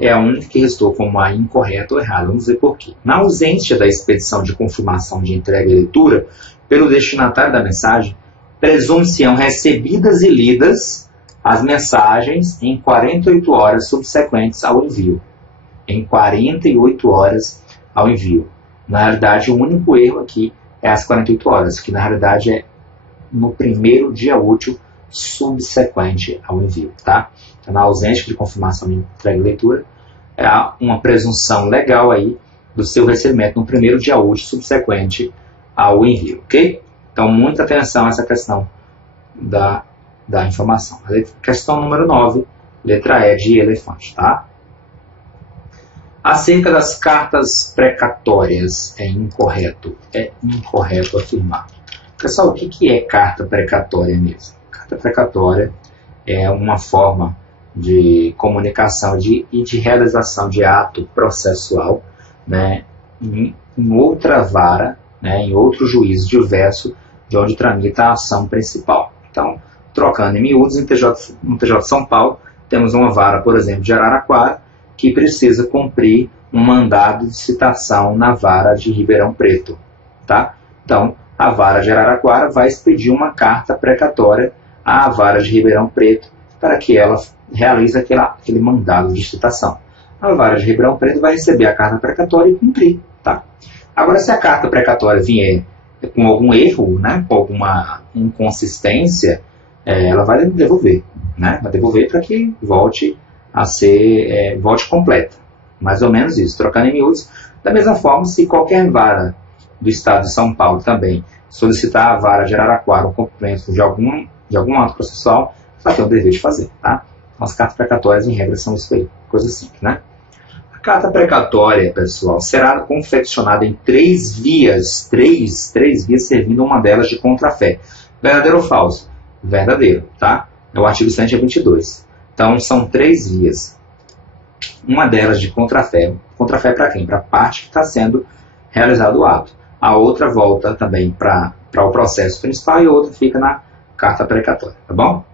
É a única que restou como a incorreta ou errada. Vamos ver por quê. Na ausência da expedição de confirmação de entrega e leitura pelo destinatário da mensagem, presume-se-ão recebidas e lidas as mensagens em 48 horas subsequentes ao envio. Em 48 horas ao envio. Na realidade, o único erro aqui é as 48 horas, que na realidade é no primeiro dia útil subsequente ao envio. Tá? Então, na ausência de confirmação de entrega e leitura, há uma presunção legal aí do seu recebimento no primeiro dia útil subsequente ao envio, ok? Então, muita atenção a essa questão da informação. Questão número 9, letra E de elefante, tá? Acerca das cartas precatórias, é incorreto afirmar. Pessoal, o que é carta precatória mesmo? Carta precatória é uma forma de comunicação e de realização de ato processual, né, em outra vara, né, em outro juízo diverso de onde tramita a ação principal. Então, trocando em miúdos, no TJ de São Paulo, temos uma vara, por exemplo, de Araraquara, que precisa cumprir um mandado de citação na vara de Ribeirão Preto. Tá? Então, a vara de Araraquara vai expedir uma carta precatória à vara de Ribeirão Preto para que ela realize aquele mandado de citação. A vara de Ribeirão Preto vai receber a carta precatória e cumprir. Tá? Agora, se a carta precatória vier com algum erro, né, com alguma inconsistência, ela vai devolver. Né? Vai devolver para que volte a ser completa. Mais ou menos isso, trocando em miúdos. Da mesma forma, se qualquer vara do Estado de São Paulo também solicitar a vara de Araraquara o cumprimento de algum ato processual, ela tem o dever de fazer. Tá? Então, as cartas precatórias, em regra, são isso aí. Coisa simples, né? A carta precatória, pessoal, será confeccionada em 3 vias. 3 vias, servindo uma delas de contrafé. Verdadeiro ou falso? Verdadeiro, tá? É o artigo 122. Então, são 3 vias. Uma delas de contrafé. Contrafé para quem? Para a parte que está sendo realizado o ato. A outra volta também para o processo principal e a outra fica na carta precatória, tá bom?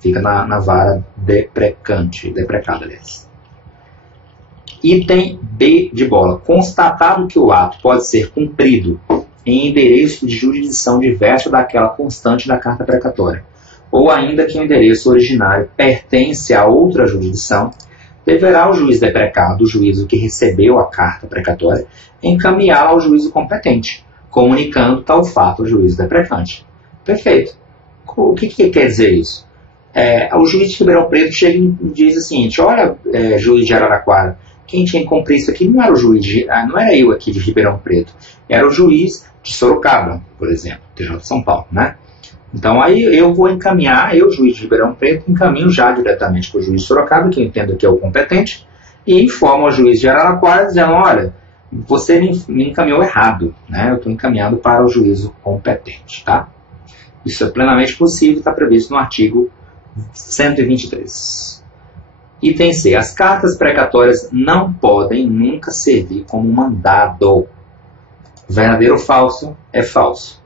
Fica na vara deprecada, aliás. Item B de bola. Constatado que o ato pode ser cumprido em endereço de jurisdição diverso daquela constante da carta precatória, ou ainda que o endereço originário pertence a outra jurisdição, deverá o juiz deprecado, o juízo que recebeu a carta precatória, encaminhá-la ao juízo competente, comunicando tal fato ao juízo deprecante. Perfeito. O que quer dizer isso? O juiz de Ribeirão Preto chega e diz o seguinte: olha, juiz de Araraquara, quem tinha que cumprir isso aqui não era o juiz, não era eu aqui de Ribeirão Preto, era o juiz de Sorocaba, por exemplo, TJ de São Paulo, né? Então aí eu vou encaminhar, juiz de Ribeirão Preto, encaminho já diretamente para o juiz de Sorocaba, que eu entendo que é o competente, e informo ao juiz de Araraquara dizendo: olha, você me encaminhou errado, né? Eu estou encaminhado para o juízo competente, tá? Isso é plenamente possível, está previsto no artigo 123. Item C. As cartas precatórias não podem nunca servir como mandado. Verdadeiro ou falso? É falso.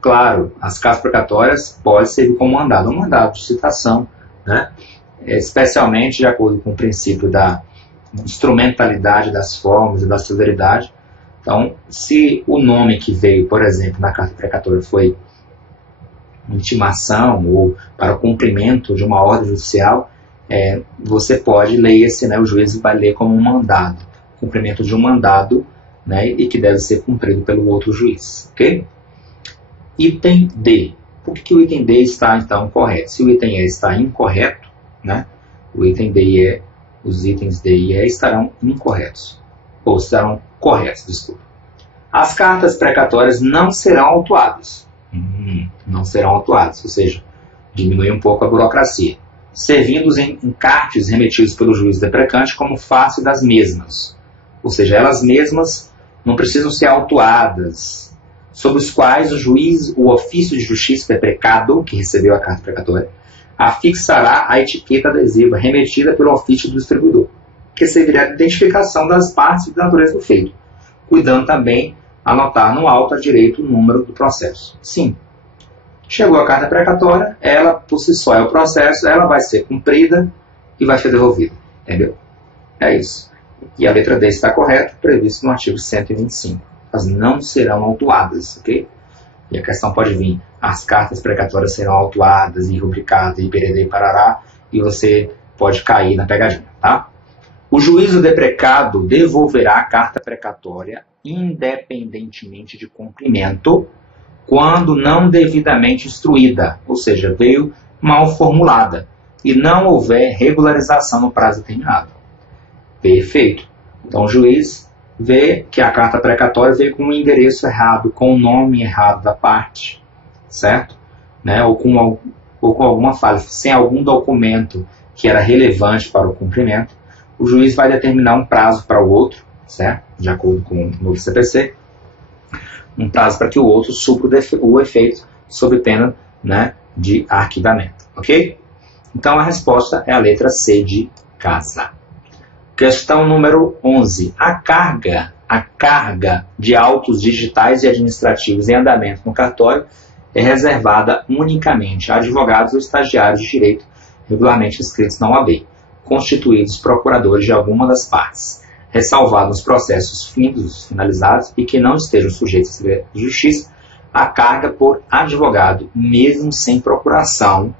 Claro, as cartas precatórias podem servir como mandado. Um mandado de citação, né? Especialmente de acordo com o princípio da instrumentalidade das formas e da celeridade. Então, se o nome que veio, por exemplo, na carta precatória foi intimação ou para o cumprimento de uma ordem judicial, você pode ler né, o juiz vai ler como um mandado, cumprimento de um mandado, né, e que deve ser cumprido pelo outro juiz, ok? Item D. Por que o item D está então correto? Se o item E está incorreto, né, o item D e E, os itens D e E estarão incorretos, ou estarão corretos, desculpa. As cartas precatórias não serão autuadas. Não serão autuadas, ou seja, diminui um pouco a burocracia, servindo os encartes remetidos pelo juiz deprecante como face das mesmas, ou seja, elas mesmas não precisam ser autuadas, sobre os quais o ofício de justiça deprecado, que recebeu a carta precatória, afixará a etiqueta adesiva remetida pelo ofício do distribuidor, que servirá de identificação das partes de natureza do feito, cuidando também anotar no auto a direito o número do processo. Sim, chegou a carta precatória, ela por si só é o processo, ela vai ser cumprida e vai ser devolvida. Entendeu? É isso. E a letra D está correta, previsto no artigo 125. Elas não serão autuadas, ok? E a questão pode vir: as cartas precatórias serão autuadas e rubricadas e pererê e parará, e você pode cair na pegadinha, tá? O juízo deprecado devolverá a carta precatória independentemente de cumprimento, quando não devidamente instruída, ou seja, veio mal formulada, e não houver regularização no prazo determinado. Perfeito. Então o juiz vê que a carta precatória veio com um endereço errado, com o nome errado da parte, certo? Né? Ou com alguma falha, sem algum documento que era relevante para o cumprimento, o juiz vai determinar um prazo para o outro, certo? De acordo com o novo CPC, um prazo para que o outro supra o efeito sob pena, né, de arquivamento, ok? Então a resposta é a letra C de casa. Questão número 11. A carga de autos digitais e administrativos em andamento no cartório é reservada unicamente a advogados ou estagiários de direito regularmente inscritos na OAB, constituídos procuradores de alguma das partes, ressalvados os processos finalizados e que não estejam sujeitos a segredo de justiça, a carga por advogado, mesmo sem procuração.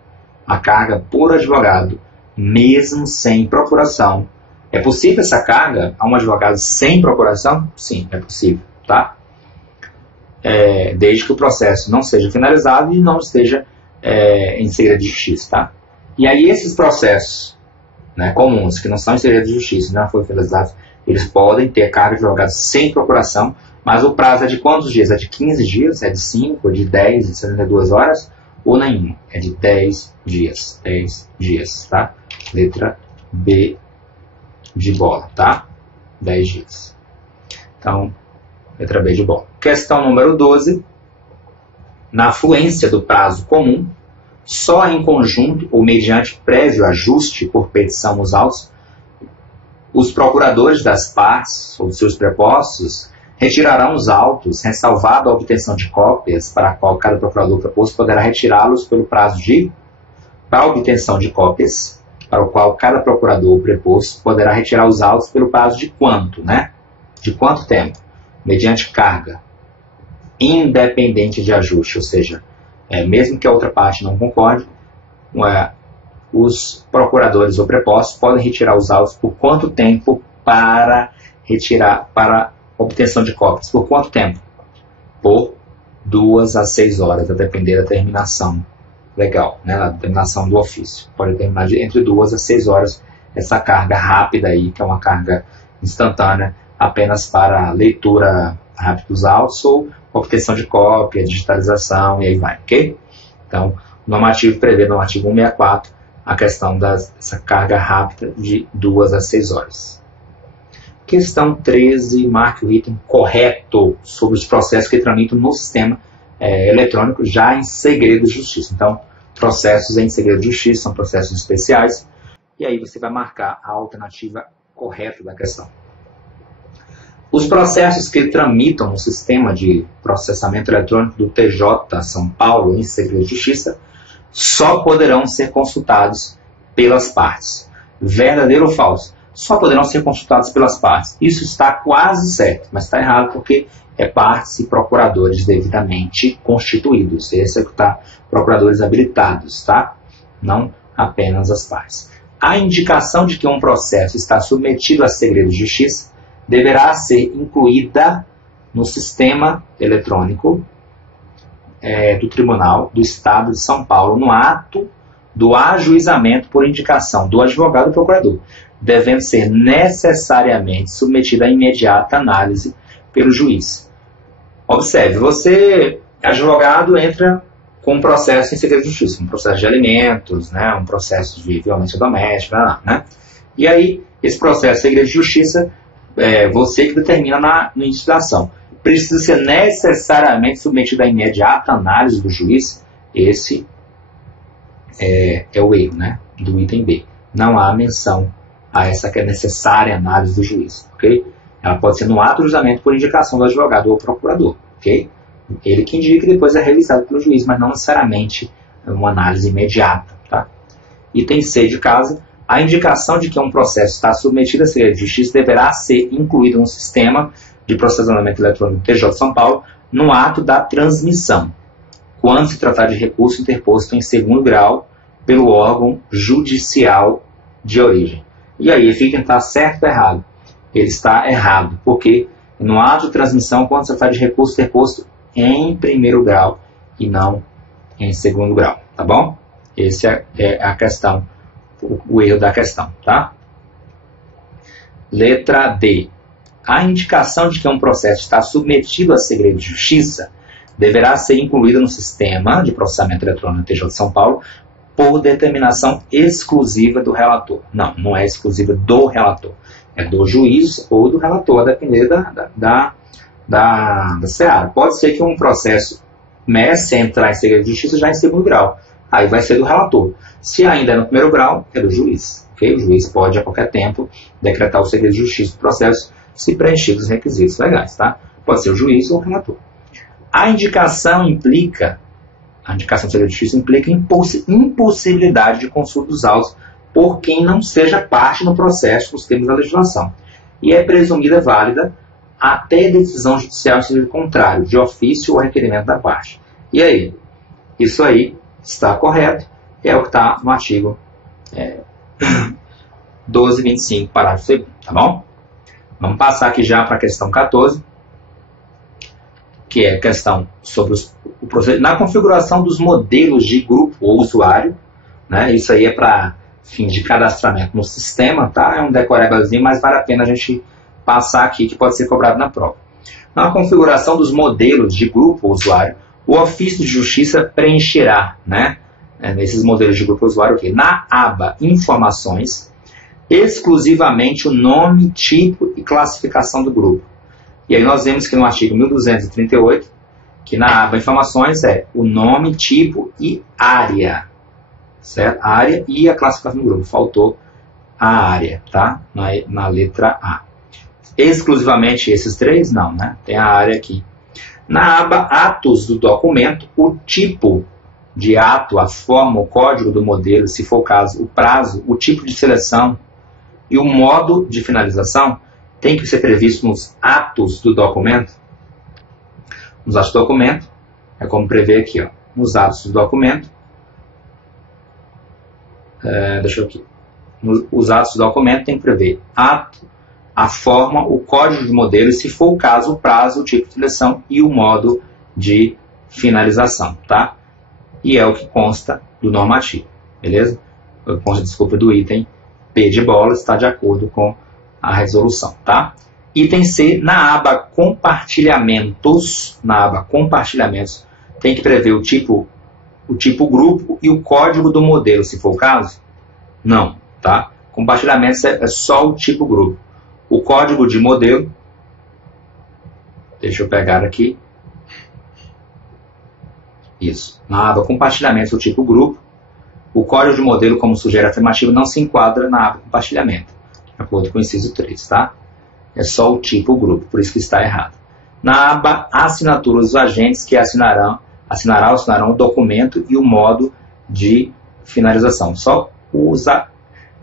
A carga por advogado, mesmo sem procuração. É possível essa carga a um advogado sem procuração? Sim, é possível, tá? Desde que o processo não seja finalizado e não esteja em segredo de justiça, tá? E aí esses processos, né, comuns, que não são em segredo de justiça, não foram finalizados, eles podem ter carga de advogado sem procuração, mas o prazo é de quantos dias? É de 15 dias? É de 5? É de 10? É de 72 horas? Ou nenhum? É de 10 dias. 10 dias, tá? Letra B de bola, tá? 10 dias. Então, letra B de bola. Questão número 12. Na fluência do prazo comum, só em conjunto ou mediante prévio ajuste por petição nos autos, os procuradores das partes ou seus prepostos retirarão os autos, ressalvado a obtenção de cópias, para a qual cada procurador preposto poderá retirá-los pelo prazo de... Para a obtenção de cópias, para o qual cada procurador preposto poderá retirar os autos pelo prazo de quanto, né? De quanto tempo? Mediante carga independente de ajuste, ou seja, mesmo que a outra parte não concorde, os procuradores ou prepostos podem retirar os autos por quanto tempo para obtenção de cópias? Por quanto tempo? Por 2 a 6 horas, a depender da terminação legal, né? A terminação do ofício. Pode terminar entre 2 a 6 horas essa carga rápida aí, que é uma carga instantânea, apenas para leitura rápida dos autos ou obtenção de cópia, digitalização e aí vai, ok? Então, o normativo prevê no artigo 164 a questão dessa carga rápida de 2 a 6 horas. Questão 13, marque o item correto sobre os processos que tramitam no sistema eletrônico já em segredo de justiça. Então, processos em segredo de justiça são processos especiais, e aí você vai marcar a alternativa correta da questão. Os processos que tramitam no sistema de processamento eletrônico do TJ São Paulo em segredo de justiça só poderão ser consultados pelas partes. Verdadeiro ou falso? Só poderão ser consultados pelas partes. Isso está quase certo, mas está errado porque é partes e procuradores devidamente constituídos. Esse é que está, procuradores habilitados, tá? Não apenas as partes. A indicação de que um processo está submetido a segredo de justiça deverá ser incluída no sistema eletrônico do Tribunal do Estado de São Paulo no ato do ajuizamento por indicação do advogado ou procurador, devendo ser necessariamente submetida à imediata análise pelo juiz. Observe, você, advogado, entra com um processo em segredo de justiça, um processo de alimentos, né, um processo de violência doméstica, né? E aí, esse processo de segredo de justiça, você que determina na início da ação. Precisa ser necessariamente submetido à imediata análise do juiz. Esse é o erro, né, do item B. Não há menção a essa que é necessária análise do juiz, ok? Ela pode ser no ato de julgamento por indicação do advogado ou procurador, ok? Ele que indica e depois é revisado pelo juiz, mas não necessariamente uma análise imediata, tá? Item C de casa. A indicação de que um processo está submetido a segredo de justiça deverá ser incluído no sistema de processamento eletrônico do TJ de São Paulo no ato da transmissão, quando se tratar de recurso interposto em segundo grau pelo órgão judicial de origem. E aí, esse item está certo ou errado? Ele está errado, porque no ato de transmissão, quando se trata de recurso interposto em primeiro grau e não em segundo grau, tá bom? Essa é a questão, o erro da questão, tá? Letra D. A indicação de que um processo está submetido a segredo de justiça deverá ser incluída no sistema de processamento eletrônico do TJ de São Paulo por determinação exclusiva do relator. Não, não é exclusiva do relator. É do juiz ou do relator, a depender da seara. Pode ser que um processo comece a entrar em segredo de justiça já em segundo grau. Aí vai ser do relator. Se ainda é no primeiro grau, é do juiz. Okay? O juiz pode, a qualquer tempo, decretar o segredo de justiça do processo se preenchidos os requisitos legais. Tá? Pode ser o juiz ou o relator. A indicação do segredo de justiça implica impossibilidade de consulta dos autos por quem não seja parte no processo nos termos da legislação. E é presumida válida até decisão judicial em sentido contrário, de ofício ou requerimento da parte. E aí? Isso aí está correto, é o que está no artigo 1225, parágrafo 2º, tá bom? Vamos passar aqui já para a questão 14, que é a questão sobre o procedimento na configuração dos modelos de grupo ou usuário, né? Isso aí é para fim de cadastramento no sistema, tá? É um decorebazinho, mas vale a pena a gente passar aqui, que pode ser cobrado na prova. Na configuração dos modelos de grupo ou usuário, o ofício de justiça preencherá, né, nesses modelos de grupo ou usuário, na aba Informações, exclusivamente o nome, tipo e classificação do grupo. E aí nós vemos que no artigo 1238, que na aba Informações é o nome, tipo e área. Certo? A área e a classificação do grupo. Faltou a área, tá? Na letra A. Exclusivamente esses três? Não, né? Tem a área aqui. Na aba Atos do documento, o tipo de ato, a forma, o código do modelo, se for o caso, o prazo, o tipo de seleção e o modo de finalização tem que ser previsto nos atos do documento. Nos atos do documento, é como prevê aqui, ó, nos atos do documento. Deixa eu aqui. Os atos do documento tem que prever ato, a forma, o código de modelo, e se for o caso, o prazo, o tipo de seleção e o modo de finalização, tá? E é o que consta do normativo, beleza? Consta, desculpa, do item P de bola, está de acordo com a resolução, tá? Item C, na aba Compartilhamentos, tem que prever o tipo grupo e o código do modelo, se for o caso? Não, tá? Compartilhamentos é só o tipo grupo. O código de modelo, deixa eu pegar aqui. Isso. Na aba Compartilhamentos, o tipo grupo. O código de modelo, como sugere a afirmativa, não se enquadra na aba Compartilhamento, de acordo com o inciso 3, tá? É só o tipo grupo, por isso que está errado. Na aba Assinaturas, os agentes que assinarão o documento e o modo de finalização. Só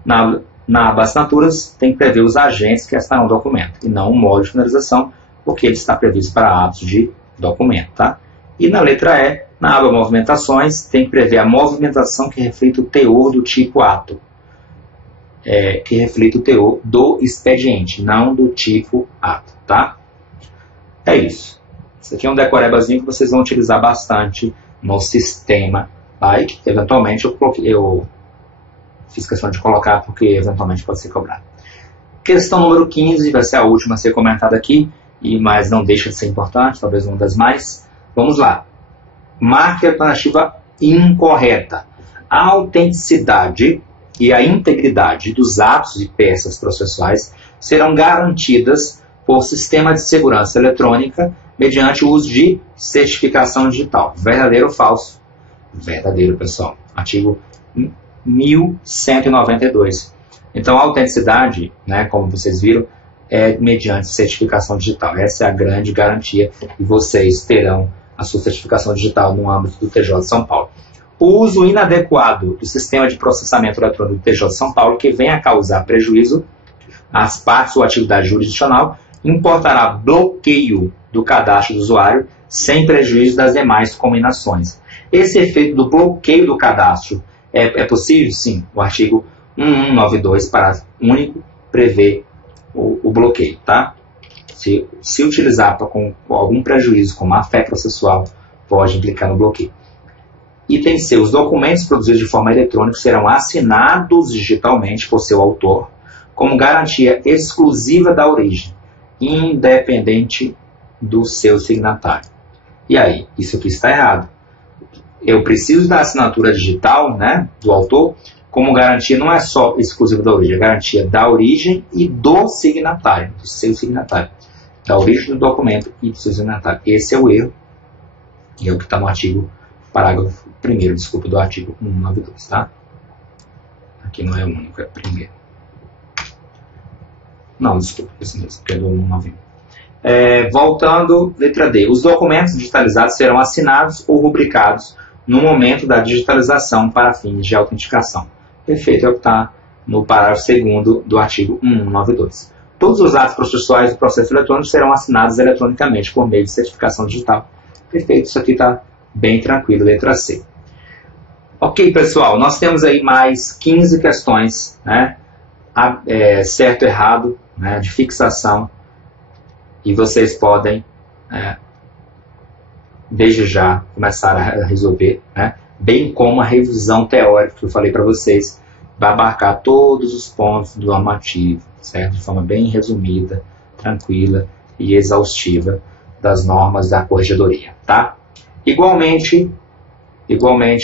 na aba Assinaturas tem que prever os agentes que assinarão o documento e não o modo de finalização, porque ele está previsto para atos de documento, tá? E na letra E, na aba Movimentações, tem que prever a movimentação que reflita o teor do tipo ato, que reflita o teor do expediente, não do tipo ato, tá? É isso. Isso aqui é um decorebazinho que vocês vão utilizar bastante no sistema. Aí, eventualmente, eu fiz questão de colocar porque eventualmente pode ser cobrado. Questão número 15, vai ser a última a ser comentada aqui, mas não deixa de ser importante, talvez uma das mais. Vamos lá. Marque a alternativa incorreta. A autenticidade e a integridade dos atos e peças processuais serão garantidas por sistema de segurança eletrônica mediante o uso de certificação digital. Verdadeiro ou falso? Verdadeiro, pessoal. Artigo 1192. Então, a autenticidade, né, como vocês viram, é mediante certificação digital. Essa é a grande garantia e vocês terão a sua certificação digital no âmbito do TJ de São Paulo. O uso inadequado do sistema de processamento eletrônico do TJ de São Paulo, que venha a causar prejuízo às partes ou atividade jurisdicional, importará bloqueio do cadastro do usuário sem prejuízo das demais combinações. Esse efeito do bloqueio do cadastro é possível? Sim. O artigo 1192, parágrafo único, prevê o bloqueio, tá? Se utilizar com algum prejuízo, com má-fé processual, pode implicar no bloqueio. Item C. Os documentos produzidos de forma eletrônica serão assinados digitalmente por seu autor, como garantia exclusiva da origem. independente do seu signatário. E aí, isso aqui está errado. Eu preciso da assinatura digital, né, do autor, como garantia não é só exclusiva da origem, é garantia da origem e do signatário, do seu signatário. Da origem do documento e do seu signatário. Esse é o erro, e é o que está no artigo, parágrafo 1º, desculpa, do artigo 192, tá? Aqui não é o único, é o primeiro. Não, desculpa, esse mesmo, que é do 191. Voltando, letra D. Os documentos digitalizados serão assinados ou rubricados no momento da digitalização para fins de autenticação. Perfeito, é o que está no parágrafo 2º do artigo 192. Todos os atos processuais do processo eletrônico serão assinados eletronicamente por meio de certificação digital. Perfeito, isso aqui está bem tranquilo, letra C. Ok, pessoal, nós temos aí mais 15 questões, né, certo e errado, né, de fixação, e vocês podem, desde já, começar a resolver, né, bem como a revisão teórica que eu falei para vocês, vai abarcar todos os pontos do normativo, certo? De forma bem resumida, tranquila e exaustiva das normas da corregedoria, tá? Igualmente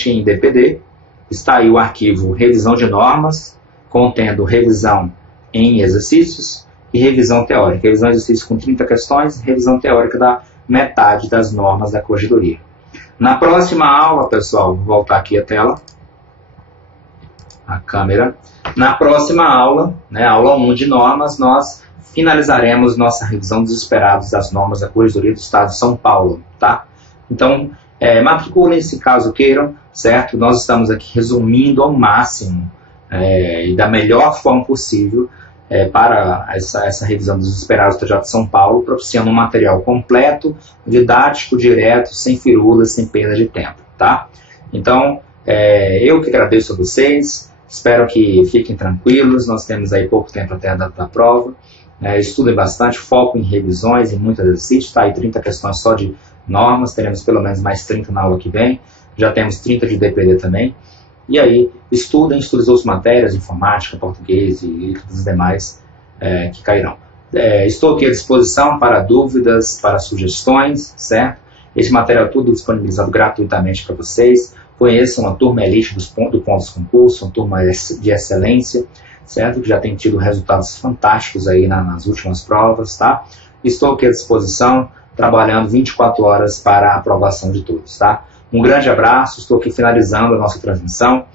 em DPD, está aí o arquivo Revisão de Normas, contendo revisão em exercícios e revisão teórica. Revisão em exercícios com 30 questões, revisão teórica da metade das normas da corregedoria. Na próxima aula, pessoal, vou voltar aqui a tela, a câmera. Na próxima aula, né, aula 1 de normas, nós finalizaremos nossa revisão dos esperados das normas da Corregedoria do Estado de São Paulo, tá? Então, matriculem-se caso queiram, certo? Nós estamos aqui resumindo ao máximo e da melhor forma possível para essa revisão dos esperados do TJ de São Paulo, propiciando um material completo, didático, direto, sem firulas, sem perda de tempo, tá? Então, eu que agradeço a vocês, espero que fiquem tranquilos, nós temos aí pouco tempo até a data da prova, estudem bastante, foco em revisões, em muitos exercícios, tá? Aí 30 questões só de normas, teremos pelo menos mais 30 na aula que vem, já temos 30 de DPD também, e aí estudem as outras matérias, informática, português e todas as demais que cairão. Estou aqui à disposição para dúvidas, para sugestões, certo? Esse material tudo disponibilizado gratuitamente para vocês. Conheçam a turma elite do Pontos Concurso, uma turma de excelência, certo? Que já tem tido resultados fantásticos aí nas últimas provas, tá? Estou aqui à disposição, trabalhando 24 horas para a aprovação de todos, tá? Um grande abraço, estou aqui finalizando a nossa transmissão.